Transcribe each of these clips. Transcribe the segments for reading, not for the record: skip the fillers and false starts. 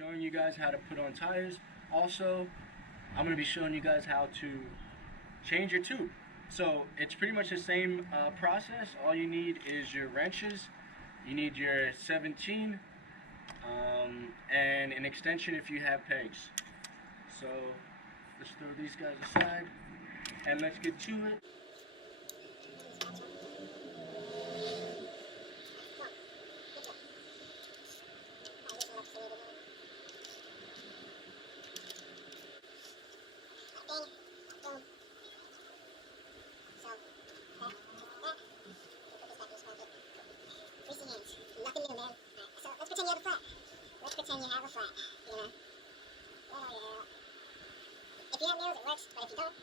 showing you guys how to put on tires. Also, I'm going to be showing you guys how to change your tube. So it's pretty much the same process. All you need is your wrenches, you need your 17, and an extension if you have pegs. So let's throw these guys aside and let's get to it. Nothing new, man. So let's pretend you have a flat. Let's pretend you have a flat. You know? Oh, yeah. If you have nails, it works, but if you don't,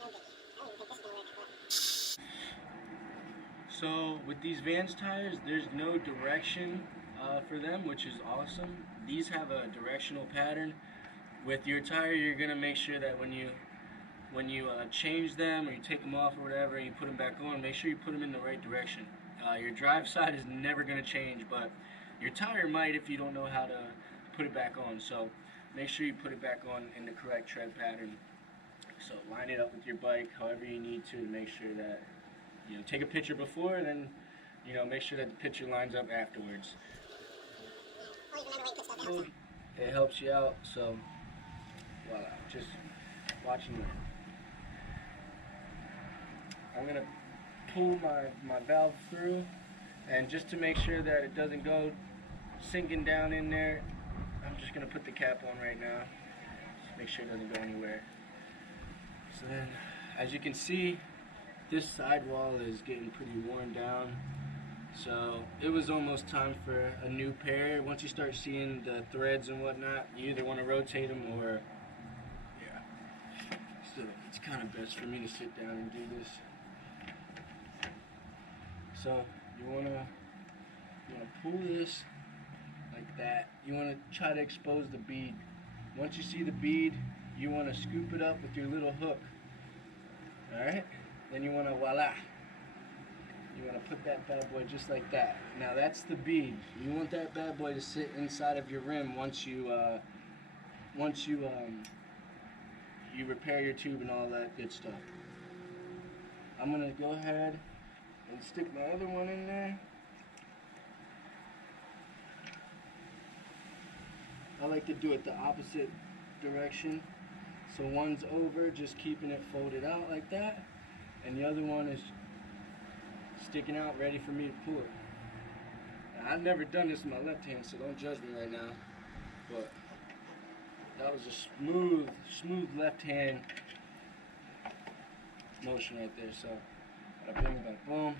no biggie. I don't even think this is gonna work. So with these Vans tires, there's no direction for them, which is awesome. These have a directional pattern. With your tire, you're gonna make sure that when you change them or you take them off or whatever and you put them back on, make sure you put them in the right direction. Your drive side is never going to change, but your tire might if you don't know how to put it back on. So make sure you put it back on in the correct tread pattern. So line it up with your bike however you need to make sure that, take a picture before and then, make sure that the picture lines up afterwards. It helps you out, so voila, just watching that. I'm going to pull my valve through, and just to make sure that it doesn't go sinking down in there, I'm just going to put the cap on right now. Just make sure it doesn't go anywhere. So then, as you can see, this sidewall is getting pretty worn down. So it was almost time for a new pair. Once you start seeing the threads and whatnot, you either want to rotate them or, so it's kind of best for me to sit down and do this. So you wanna pull this like that. You wanna try to expose the bead. Once you see the bead, you wanna scoop it up with your little hook. All right. Then you wanna voila. You wanna put that bad boy just like that. Now that's the bead. You want that bad boy to sit inside of your rim once you repair your tube and all that good stuff. I'm gonna go ahead and stick my other one in there. I like to do it the opposite direction. So one's over, just keeping it folded out like that, and the other one is sticking out, ready for me to pull it. Now, I've never done this with my left hand, so don't judge me right now, but that was a smooth left hand motion right there. So bada bing, bada boom.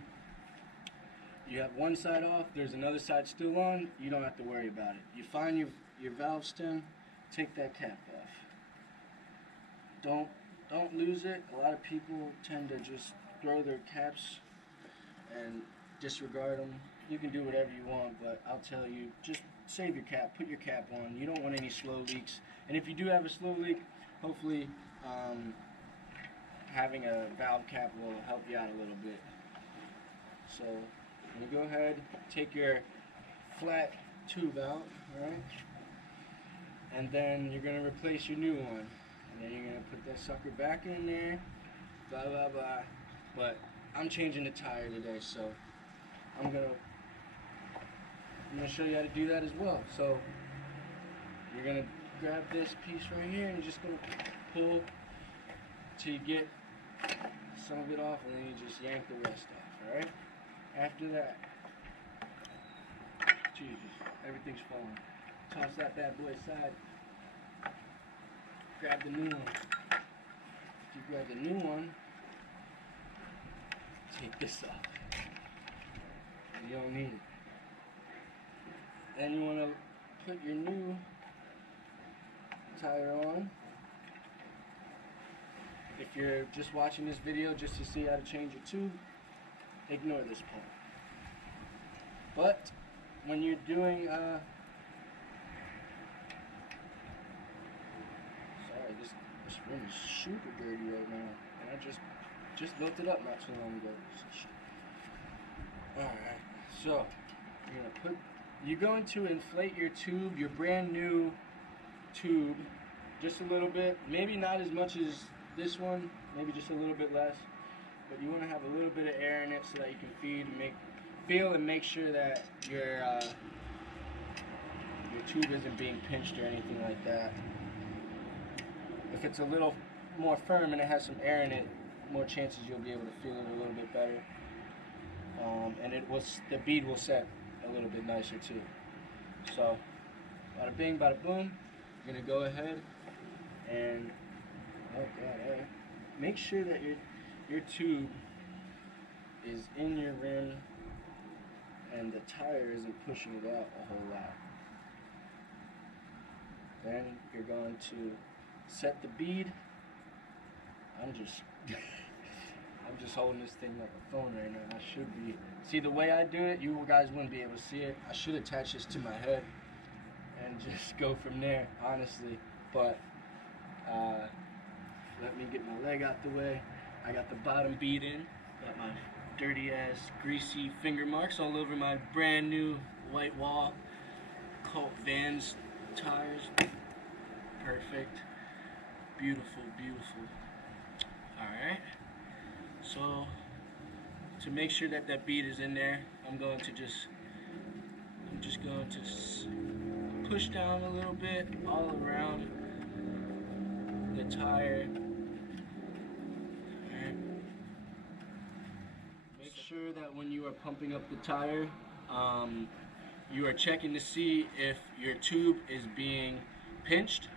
You have one side off, there's another side still on, you don't have to worry about it. You find your valve stem, take that cap off. Don't lose it. A lot of people tend to just throw their caps and disregard them. You can do whatever you want, but I'll tell you, just save your cap, put your cap on. You don't want any slow leaks. And if you do have a slow leak, hopefully having a valve cap will help you out a little bit. So you go ahead, take your flat tube out, right? And then you're going to replace your new one. And then you're going to put that sucker back in there, blah, blah, blah. But I'm changing the tire today, so I'm going to show you how to do that as well. So you're going to grab this piece right here and you're just going to pull till you get some of it off, and then you just yank the rest off, alright? After that, Jesus, everything's falling. Toss that bad boy aside. Grab the new one. If you grab the new one, take this off. You don't need it. Then you want to put your new tire on. If you're just watching this video just to see how to change your tube, ignore this part. But when you're doing, sorry, this room is super dirty right now, and I just built it up not too long ago. All right, so you're gonna put you're going to inflate your tube, your brand new tube, just a little bit. Maybe not as much as this one, maybe just a little bit less. But you want to have a little bit of air in it so that you can feed and feel and make sure that your tube isn't being pinched or anything like that. If it's a little more firm and it has some air in it, more chances you'll be able to feel it a little bit better. And the bead will set a little bit nicer too. So, bada bing, bada boom. You're gonna go ahead and make sure that your tube is in your rim and the tire isn't pushing it out a whole lot. Then you're going to set the bead. I'm just holding this thing like a phone right now. I should be. See, the way I do it, you guys wouldn't be able to see it. I should attach this to my head and just go from there, honestly. But let me get my leg out the way. I got the bottom bead in. Got my dirty ass, greasy finger marks all over my brand new white wall Colt Vans tires. Perfect. Beautiful, beautiful. Alright. So, to make sure that that bead is in there, I'm just going to push down a little bit all around the tire. Alright. Make sure that when you are pumping up the tire, you are checking to see if your tube is being pinched.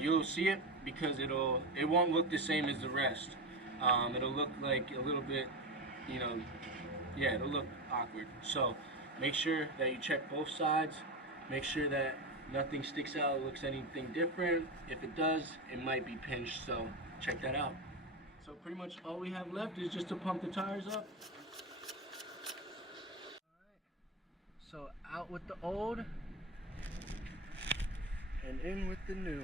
You'll see it because it won't look the same as the rest. It'll look like a little bit, it'll look awkward. So make sure that you check both sides. Make sure that nothing sticks out or looks anything different. If it does, it might be pinched, so check that out. So pretty much all we have left is just to pump the tires up. So out with the old and in with the new.